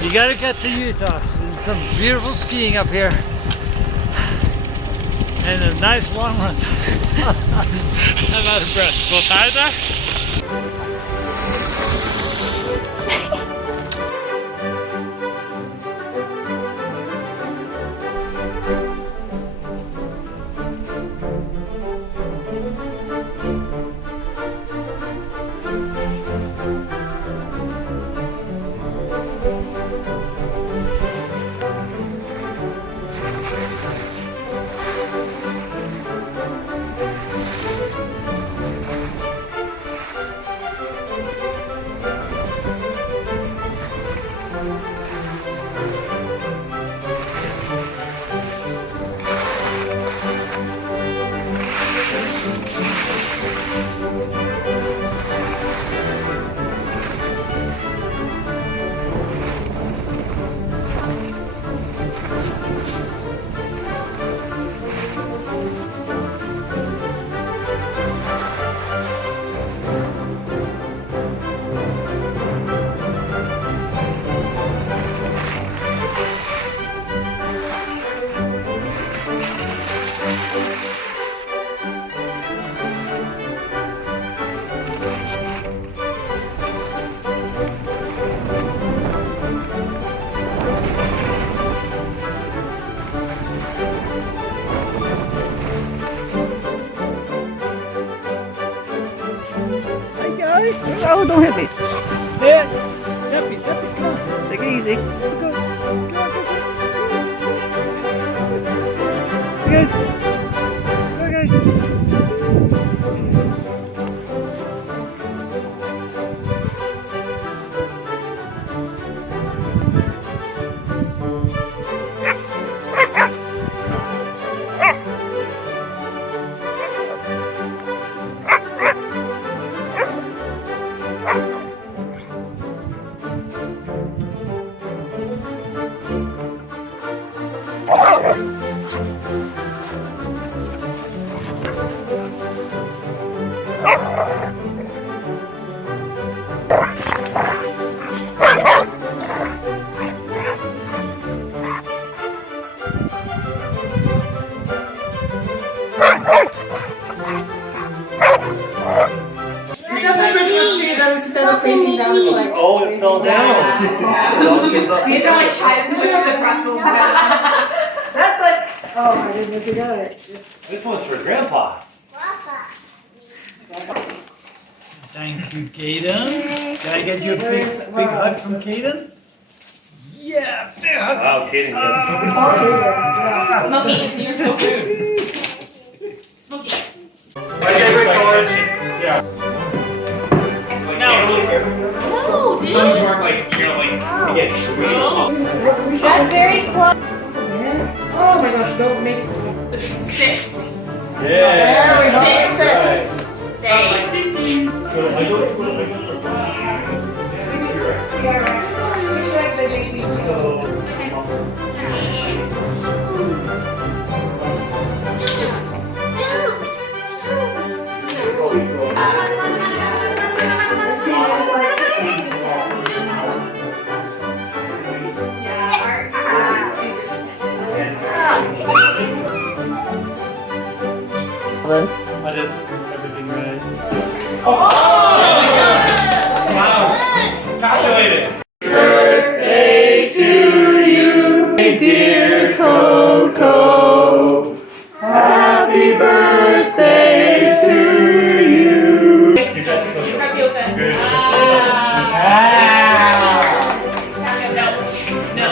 You gotta get to Utah. There's some beautiful skiing up here. And a nice long runs. I'm out of breath. Wel tired daar? Oh, don't hit me. Step it, come on. Take it easy. Go, guys. Oh, it fell down. You don't like try to push the Brussels down. That's like, Oh, I didn't know you got it. This one's for Grandpa. Thank you, Kaden. Can I get you a big hug from Kaden? Yeah, big hug. Wow, Kaden. Smokey, you're so cute. Smokey. My favorite color. Yeah. No, dude. Some sort like, you know, like, they get sweet. That's very slow. Oh my gosh, don't make 6. Yeah. 6. Stay. I did everything right. Wow. Calculated. Birthday to you, dear Coco. Happy birthday to you. No.